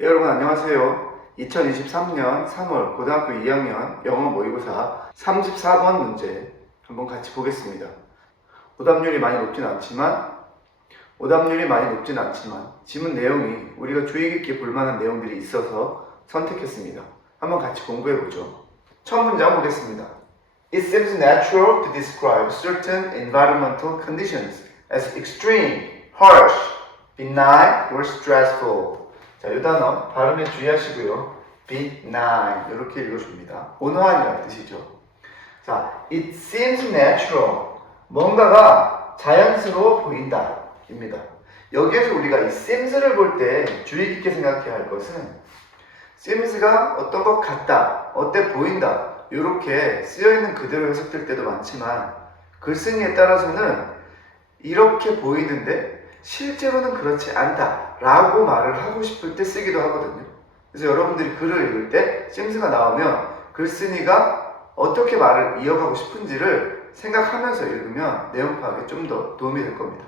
여러분 안녕하세요. 2023년 3월 고등학교 2학년 영어 모의고사 34번 문제 한번 같이 보겠습니다. 오답률이 많이 높진 않지만 지문 내용이 우리가 주의 깊게 볼 만한 내용들이 있어서 선택했습니다. 한번 같이 공부해보죠. 첫 문장 보겠습니다. It seems natural to describe certain environmental conditions as extreme, harsh, benign, or stressful. 자, 이 단어 발음에 주의하시고요. benign 이렇게 읽어줍니다. 온화한이라는 뜻이죠. 자, it seems natural. 뭔가가 자연스러워 보인다 입니다. 여기에서 우리가 이 seems를 볼 때 주의 깊게 생각해야 할 것은 seems가 어떤 것 같다, 어때 보인다 이렇게 쓰여있는 그대로 해석될 때도 많지만 글쓴이에 따라서는 이렇게 보이는데 실제로는 그렇지 않다 라고 말을 하고 싶을 때 쓰기도 하거든요. 그래서 여러분들이 글을 읽을 때 seems가 나오면 글쓴이가 어떻게 말을 이어가고 싶은지를 생각하면서 읽으면 내용 파악에 좀 더 도움이 될 겁니다.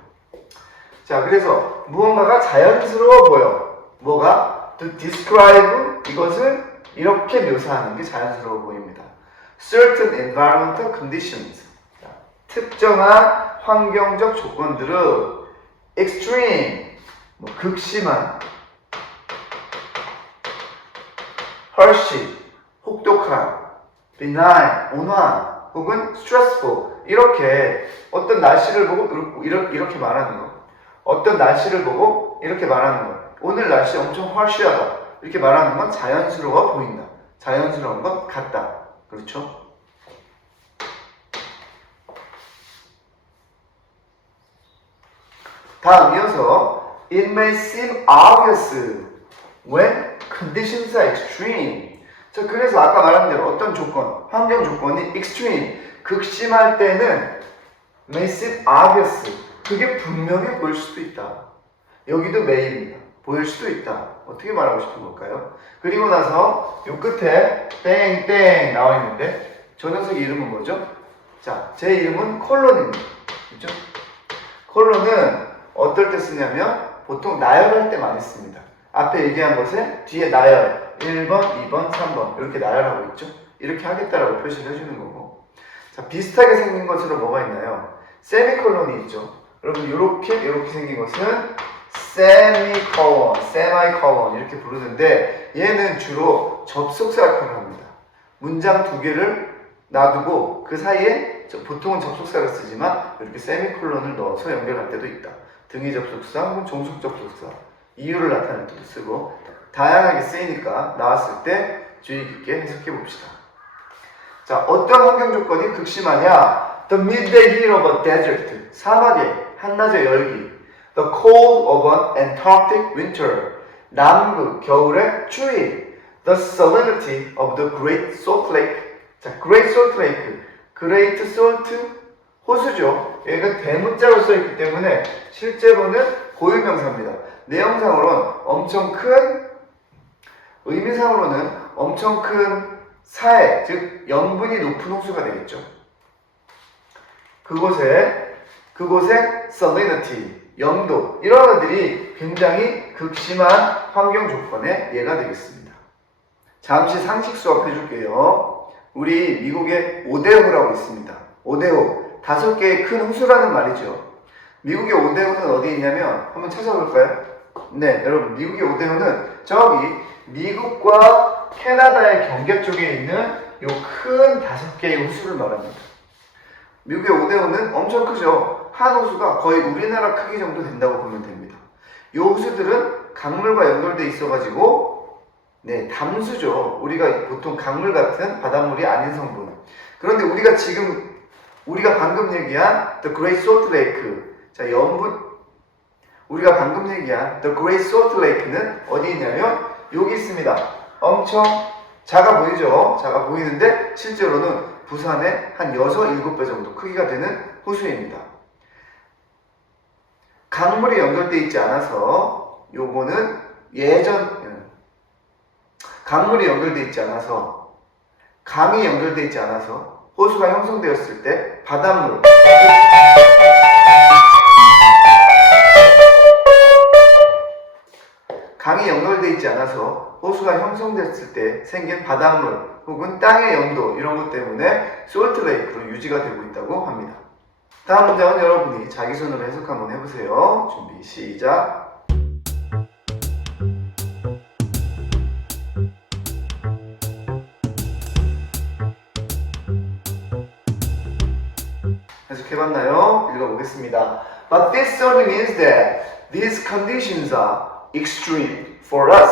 자, 그래서 무언가가 자연스러워 보여. 뭐가? To describe 이것을 이렇게 묘사하는 게 자연스러워 보입니다. Certain environmental conditions. 자, 특정한 환경적 조건들은 extreme, 극심한, harsh, 혹독한, benign, 온화한, 혹은 stressful 이렇게 어떤 날씨를 보고 이렇게 말하는 거, 어떤 날씨를 보고 이렇게 말하는 거, 오늘 날씨 엄청 harsh하다 이렇게 말하는 건 자연스러워 보인다, 자연스러운 것 같다. 그렇죠? 다음 이어서 It may seem obvious when conditions are extreme. 자, 그래서 아까 말한 대로 어떤 조건, 환경 조건이 extreme, 극심할 때는 may seem obvious, 그게 분명해 보일 수도 있다. 여기도 may입니다. 보일 수도 있다. 어떻게 말하고 싶은 걸까요? 그리고 나서 요 끝에 땡땡 나와 있는데 저 녀석 이름은 뭐죠? 자, 제 이름은 콜론입니다. 그렇죠? 콜론은 어떨 때 쓰냐면 보통 나열할 때 많이 씁니다. 앞에 얘기한 것에 뒤에 나열 1번, 2번, 3번 이렇게 나열하고 있죠. 이렇게 하겠다라고 표시를 해주는 거고. 자, 비슷하게 생긴 것으로 뭐가 있나요? 세미콜론이 있죠. 여러분 이렇게 생긴 것은 세미콜론, 세마이콜론 이렇게 부르는데 얘는 주로 접속사 역할을 합니다. 문장 두 개를 놔두고 그 사이에 보통은 접속사를 쓰지만 이렇게 세미콜론을 넣어서 연결할 때도 있다. 등위 접속사 혹은 종속 접속사, 이유를 나타낼 때도 쓰고 다양하게 쓰이니까 나왔을 때 주의 깊게 해석해 봅시다. 자, 어떤 환경 조건이 극심하냐? The midday heat of a desert, 사막의 한낮의 열기. The cold of an Antarctic winter, 남극 겨울의 추위. The salinity of the Great Salt Lake. 자, Great Salt Lake, Great Salt 호수죠. 얘가 대문자로 써있기 때문에 실제로는 고유명사입니다. 내용상으로는 엄청 큰, 의미상으로는 엄청 큰 사해, 즉 염분이 높은 호수가 되겠죠. 그곳에 salinity, 염도, 이런 것들이 굉장히 극심한 환경 조건의 예가 되겠습니다. 잠시 상식 수업 해줄게요. 우리 미국에 오데호라고 있습니다. 오데호, 5개의 큰 호수라는 말이죠. 미국의 오데호는 어디 있냐면 한번 찾아볼까요? 네, 여러분, 미국의 오데호는 저기 미국과 캐나다의 경계 쪽에 있는 요 큰 5개의 호수를 말합니다. 미국의 오데호는 엄청 크죠. 한 호수가 거의 우리나라 크기 정도 된다고 보면 됩니다. 이 호수들은 강물과 연결돼 있어가지고 네, 담수죠. 우리가 보통 강물 같은 바닷물이 아닌 성분. 그런데 우리가 방금 얘기한 The Great Salt Lake, 자, 우리가 방금 얘기한 The Great Salt Lake는 어디 있냐면 여기 있습니다. 엄청 작아 보이죠? 작아 보이는데 실제로는 부산의 한 6, 7배 정도 크기가 되는 호수입니다. 강물이 연결되어 있지 않아서 요거는 강물이 연결되어 있지 않아서, 강이 연결되어 있지 않아서 호수가 형성되었을 때 바닷물, 강이 연결되어 있지 않아서 호수가 형성됐을 때 생긴 바닷물 혹은 땅의 염도 이런 것 때문에 솔트레이크로 유지가 되고 있다고 합니다. 다음 문장은 여러분이 자기 손으로 해석 한번 해보세요. 준비 시작. 해석해봤나요? 읽어보겠습니다. But this only means that these conditions are extreme for us,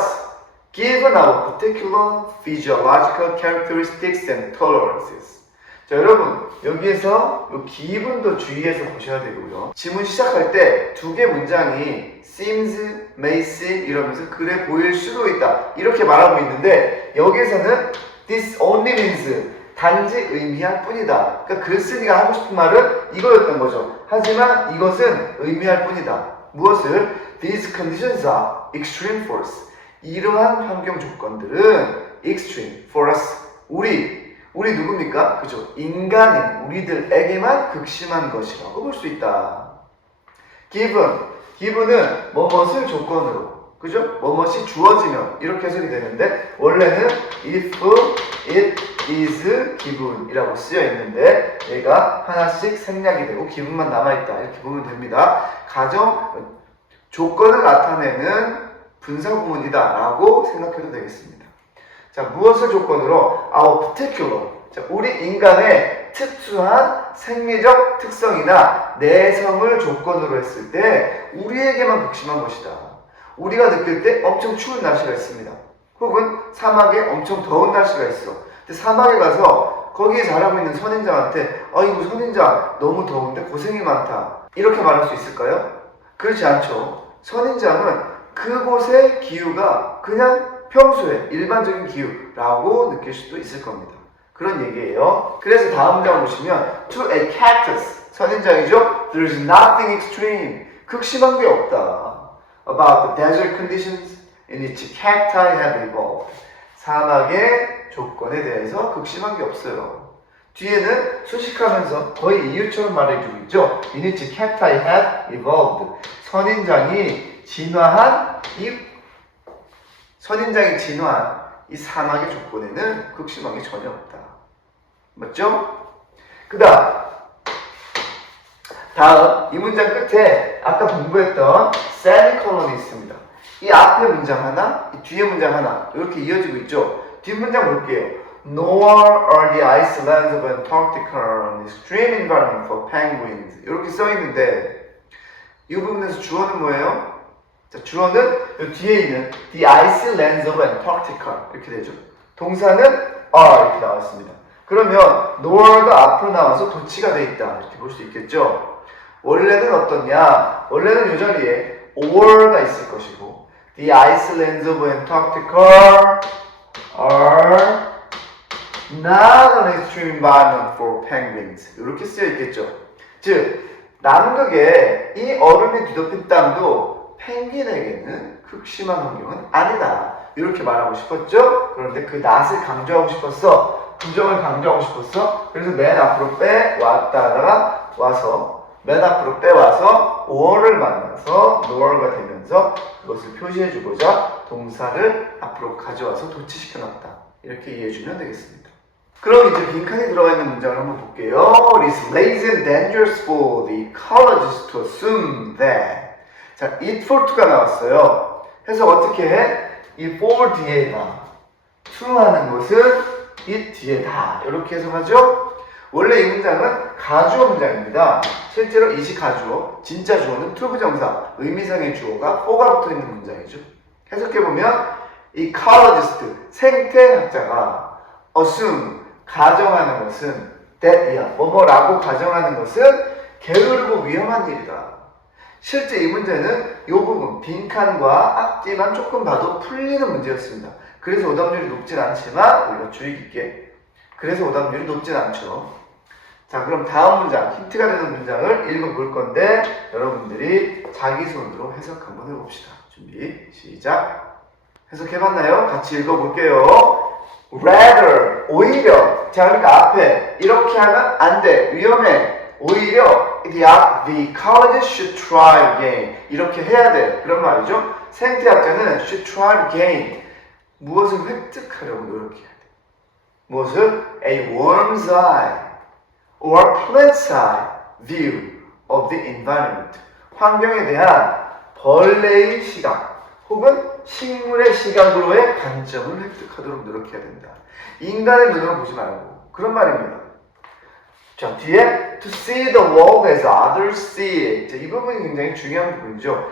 given our particular physiological characteristics and tolerances. 자, 여러분 여기에서 이 기분도 주의해서 보셔야 되고요. 지문 시작할 때 두 개 문장이 seems, may seem 이러면서 그래 보일 수도 있다 이렇게 말하고 있는데 여기에서는 this only means 단지 의미할 뿐이다. 그러니까 글쓴이가 하고 싶은 말은 이거였던 거죠. 하지만 이것은 의미할 뿐이다. 무엇을? These conditions are extreme for us. 이러한 환경 조건들은 extreme for us. 우리 누굽니까? 그죠? 인간인 우리들에게만 극심한 것이라고 볼 수 있다. given은 뭐뭇을 조건으로, 그죠? 뭐뭇이 주어지면 이렇게 해석이 되는데 원래는 if it is given 이라고 쓰여 있는데 얘가 하나씩 생략이 되고 기분만 남아있다 이렇게 보면 됩니다. 조건을 나타내는 분사구문이다 라고 생각해도 되겠습니다. 자, 무엇을 조건으로? Our particular. 자, 우리 인간의 특수한 생리적 특성이나 내성을 조건으로 했을 때 우리에게만 극심한 것이다. 우리가 느낄 때 엄청 추운 날씨가 있습니다. 혹은 사막에 엄청 더운 날씨가 있어. 근데 사막에 가서 거기에 자라고 있는 선인장한테 아이고 선인장 너무 더운데 고생이 많다. 이렇게 말할 수 있을까요? 그렇지 않죠. 선인장은 그곳의 기후가 그냥 평소에 일반적인 기후라고 느낄 수도 있을 겁니다. 그런 얘기예요. 그래서 다음 문장 보시면 To a cactus, 선인장이죠. There is nothing extreme, 극심한 게 없다. About the desert conditions in which cacti have evolved, 사막의 조건에 대해서 극심한 게 없어요. 뒤에는 수식하면서 거의 이유처럼 말해주고 있죠. In which cacti have evolved, 선인장이 진화한 이 사막의 조건에는 극심한 게 전혀 없다. 맞죠? 다음 이 문장 끝에 아까 공부했던 세미콜론이 있습니다. 이 앞에 문장 하나, 이 뒤에 문장 하나 이렇게 이어지고 있죠. 뒷문장 볼게요. Nor are the icelands of Antarctica an extreme environment for penguins. 이렇게 써있는데 이 부분에서 주어는 뭐예요? 자, 주어는 이 뒤에 있는 the icelands of Antarctica 이렇게 되죠. 동사는 are 이렇게 나왔습니다. 그러면 nor가 앞으로 나와서 도치가 돼 있다 이렇게 볼 수 있겠죠. 원래는 어떻냐? 원래는 이 자리에 or가 있을 것이고 the icelands of Antarctica are not an extreme environment for penguins 이렇게 쓰여 있겠죠. 즉 남극에 이 얼음이 뒤덮인 땅도 펭귄에게는 극심한 환경은 아니다 이렇게 말하고 싶었죠. 그런데 그 not을 강조하고 싶었어. 부정을 강조하고 싶었어. 그래서 맨 앞으로 빼왔다가 맨 앞으로 빼와서 or를 만나서 nor가 되면서 그것을 표시해주고자 동사를 앞으로 가져와서 도치시켜놨다 이렇게 이해해주면 되겠습니다. 그럼 이제 빈칸이 들어가 있는 문장을 한번 볼게요. It is lazy and dangerous for the ecologists to assume that. 자, it for to가 나왔어요. 해서 어떻게 해? 이 for 뒤에다 to 하는 것은 it 뒤에다 이렇게 해석하죠. 원래 이 문장은 가주어 문장입니다. 실제로 it이 가주어, 진짜 주어는 to 부정사, 의미상의 주어가 for가 붙어 있는 문장이죠. 해석해보면 ecologist, 생태학자가 assume, 가정하는 것은 that, 뭐뭐라고 가정하는 것은 게으르고 위험한 일이다. 실제 이 문제는 이 부분, 빈칸과 앞뒤만 조금 봐도 풀리는 문제였습니다. 그래서 오답률이 높진 않지만 우리가 주의 깊게 그래서 오답률이 높진 않죠. 자, 그럼 다음 문장, 힌트가 되는 문장을 읽어볼 건데 여러분들이 자기 손으로 해석 한번 해봅시다. 준비, 시작. 해석해봤나요? 같이 읽어볼게요. Rather, 오히려. 자, 그러니까 앞에 이렇게 하면 안 돼, 위험해. 오히려 the colleges should try again 이렇게 해야 돼. 그런 말이죠. 생태학자는 should try again 무엇을 획득하려고 노력해야 돼. 무엇을? A worm's eye or plant's eye view of the environment. 환경에 대한 벌레의 시각 혹은 식물의 시각으로의 관점을 획득하도록 노력해야 된다. 인간의 눈으로 보지 말고 그런 말입니다. 자, 뒤에 to see the world as others see it. 자, 이 부분이 굉장히 중요한 부분이죠.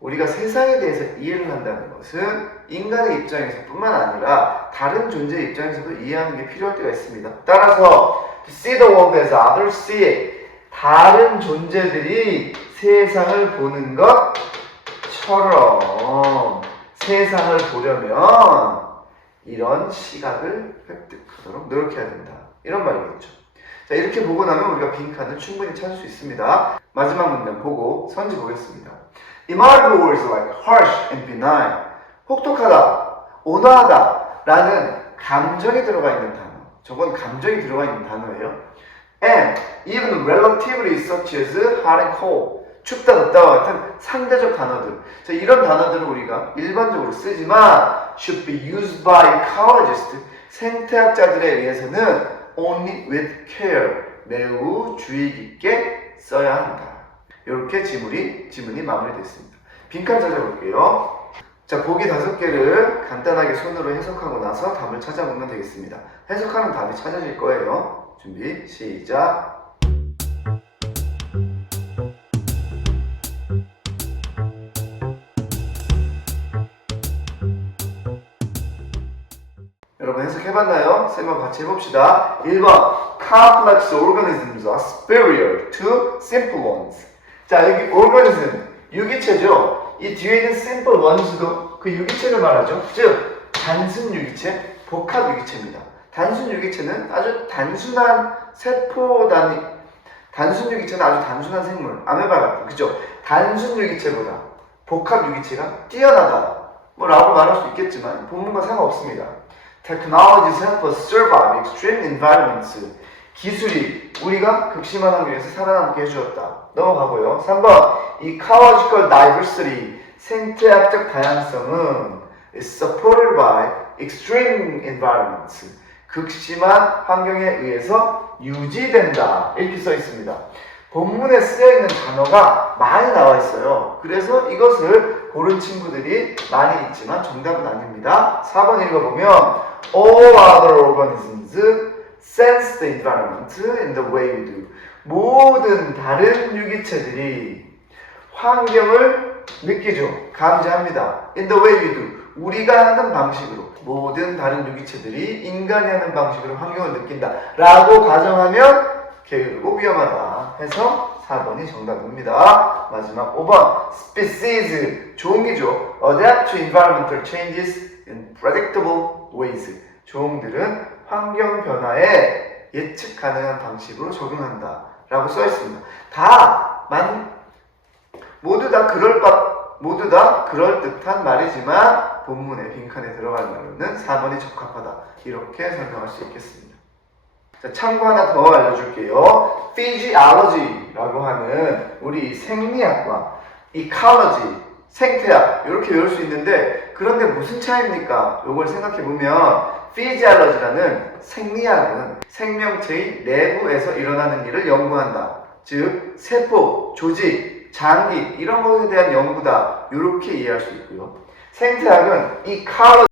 우리가 세상에 대해서 이해를 한다는 것은 인간의 입장에서 뿐만 아니라 다른 존재의 입장에서도 이해하는 게 필요할 때가 있습니다. 따라서 to see the world as others see it. 다른 존재들이 세상을 보는 것처럼 세상을 보려면 이런 시각을 획득하도록 노력해야 된다. 이런 말이겠죠. 자, 이렇게 보고 나면 우리가 빈칸을 충분히 찾을 수 있습니다. 마지막 문장 보고 선지 보겠습니다. Immortal words like harsh and benign. 혹독하다, 온화하다 라는 감정이 들어가 있는 단어. 저건 감정이 들어가 있는 단어예요. And even relatively such as hot and cold. 춥다, 덥다와 같은 상대적 단어들. 자, 이런 단어들을 우리가 일반적으로 쓰지만 should be used by ecologists. 생태학자들에 의해서는 only with care. 매우 주의 깊게 써야 한다. 이렇게 지문이 마무리됐습니다. 빈칸 찾아볼게요. 자, 보기 5개를 간단하게 손으로 해석하고 나서 답을 찾아보면 되겠습니다. 해석하는 답이 찾아질 거예요. 준비, 시작. 여러분 해석해봤나요? 쌤과 같이 해봅시다. 1번 Complex organisms are superior to simple ones. 자, 여기 organism, 유기체죠. 이 뒤에 있는 simple ones도 그 유기체를 말하죠. 즉, 단순 유기체, 복합 유기체입니다. 단순 유기체는 아주 단순한 세포 단위, 단순 유기체는 아주 단순한 생물, 아메바 같은, 그죠? 단순 유기체보다 복합 유기체가 뛰어나다. 라고 말할 수 있겠지만 본문과 상관없습니다. Technologies help us survive extreme environments. 기술이 우리가 극심한 환경에서 살아남게 해주었다. 넘어가고요. 3번 Ecological diversity. 생태학적 다양성은 is supported by extreme environments. 극심한 환경에 의해서 유지된다. 이렇게 써 있습니다. 본문에 쓰여있는 단어가 많이 나와 있어요. 그래서 이것을 고른 친구들이 많이 있지만 정답은 아닙니다. 4번 읽어보면 All other organisms sense the environment in the way we do. 모든 다른 유기체들이 환경을 느끼죠. 감지합니다. In the way we do. 우리가 하는 방식으로. 모든 다른 유기체들이 인간이 하는 방식으로 환경을 느낀다. 라고 가정하면 게으르고 위험하다 해서 4번이 정답입니다. 마지막 5번 Species, 종이죠. Adapt to environmental changes in predictable ways. 종들은 환경 변화에 예측 가능한 방식으로 적응한다 라고 써 있습니다. 모두 다 그럴듯한 말이지만 본문의 빈칸에 들어갈 말로는 4번이 적합하다. 이렇게 설명할 수 있겠습니다. 자, 참고 하나 더 알려줄게요. Physiology라고 하는 우리 생리학과 Ecology, 생태학 이렇게 외울 수 있는데 그런데 무슨 차이입니까? 이걸 생각해보면 Physiology라는 생리학은 생명체의 내부에서 일어나는 일을 연구한다. 즉 세포, 조직, 장기 이런 것에 대한 연구다. 이렇게 이해할 수 있고요. 생태학은 Ecology